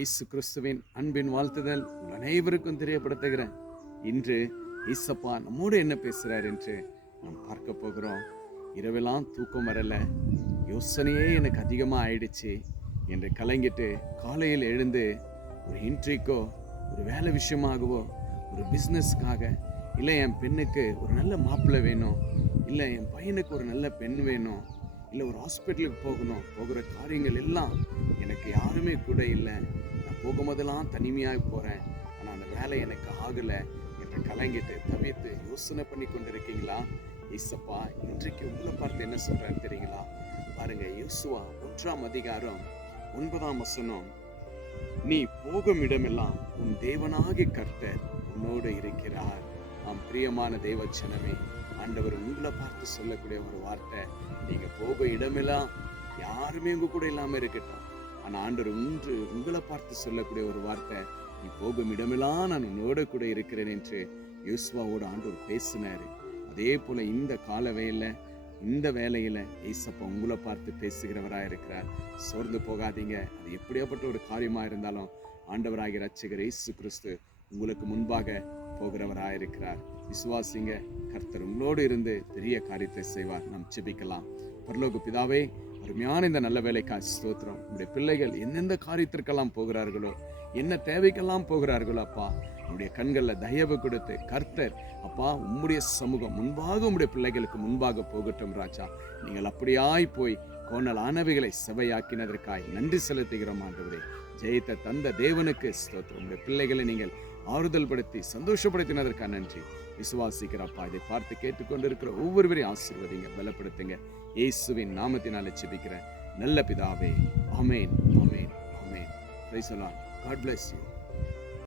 இயேசு கிறிஸ்துவின் அன்பின் வாழ்த்துதல் உங்கள் அனைவருக்கும் தெரியப்படுத்துகிறேன். இன்று இயேசப்பா நம்மோடு என்ன பேசுகிறார் என்று நாம் பார்க்க போகிறோம். இரவெல்லாம் தூக்கம் வரல, யோசனையே எனக்கு அதிகமாக ஆயிடுச்சு என்று கலங்கிட்டு காலையில் எழுந்து ஒரு இன்ட்ரிக்கோ, ஒரு வேலை விஷயமாகவோ, ஒரு பிஸ்னஸ்க்காக, இல்லை என் பெண்ணுக்கு ஒரு நல்ல மாப்பிள்ளை வேணும், இல்லை என் பையனுக்கு ஒரு நல்ல பெண் வேணும், இல்லை ஒரு ஹாஸ்பிட்டலுக்கு போகிற காரியங்கள் எல்லாம் எனக்கு யாருமே கூட இல்லை, நான் போகும்போதெல்லாம் தனிமையாக போகிறேன், ஆனால் அந்த வேலை எனக்கு ஆகலை என்று கலங்கிட்டு தவிர்த்து யோசனை பண்ணி கொண்டு இருக்கீங்களா? இயேசப்பா இன்றைக்கு உங்களை பார்த்து என்ன சொல்றாரு தெரியுங்களா? பாருங்க, யோசுவா 1ஆம் அதிகாரம் 9ஆம் வசனம், நீ போகும் இடமெல்லாம் உன் தேவனாகிய கர்த்தர் உன்னோடு இருக்கிறார். ஆம் பிரியமான தேவச்சனமே, ஆண்டவர் உங்களை பார்த்து சொல்லக்கூடிய ஒரு வார்த்தை, நீங்க போக இடமெல்லாம் யாருமே உங்க கூட இல்லாம இருக்கட்டும், ஆனா ஆண்டவர் உங்களை பார்த்து சொல்லக்கூடிய ஒரு வார்த்தை, நீ போகும் இடமெல்லாம் நான் உன்னோட கூட இருக்கிறேன் என்று யோசுவாவோட ஆண்டவர் பேசினாரு. அதே போல இந்த கால இந்த வேலையில ஏசப்பா உங்களை பார்த்து பேசுகிறவராக இருக்கிறார். சோர்ந்து போகாதீங்க. அது எப்படியாப்பட்ட ஒரு காரியமா இருந்தாலும் ஆண்டவராகிய இரட்சகர் இயேசு கிறிஸ்து உங்களுக்கு முன்பாக போகிறவராக இருக்கிறார். விசுவாசிங்க, கர்த்தர் உங்களோடு இருந்து பெரிய காரியத்தை செய்வார். நாம் ஜெபிக்கலாம். பரலோக பிதாவே, அருமையான இந்த நல்ல வேலைக்காக ஸ்தோத்திரம். உங்களுடைய பிள்ளைகள் எந்தெந்த காரியத்திற்கெல்லாம் போகிறார்களோ, என்ன தேவைக்கெல்லாம் போகிறார்களோ அப்பா, உங்களுடைய கண்களில் தயவு கொடுத்து கர்த்தர் அப்பா உம்முடைய சமூகம் முன்பாக உம்முடைய பிள்ளைகளுக்கு முன்பாக போகட்டும் ராஜா. நீங்கள் அப்படியாய் போய் கோணல் ஆனவைகளை செவையாக்கினதற்காய் நன்றி செலுத்துகிறோம் ஆண்டவரே. ஜெயத்தை தந்த தேவனுக்கு ஸ்தோத்திரம். உங்களுடைய பிள்ளைகளை நீங்கள் ஆறுதல் படுத்தி சந்தோஷப்படுத்தினதற்காக நன்றி. விசுவாசிக்கிறப்பா, இதை பார்த்து கேட்டுக்கொண்டிருக்கிற ஒவ்வொருவரையும் ஆசீர்வதிங்க, பலப்படுத்துங்க. இயேசுவின் நாமத்தினாலே ஜெபிக்கிறேன் நல்ல பிதாவே. ஆமென், ஆமென், ஆமென். Praise the Lord. God bless you.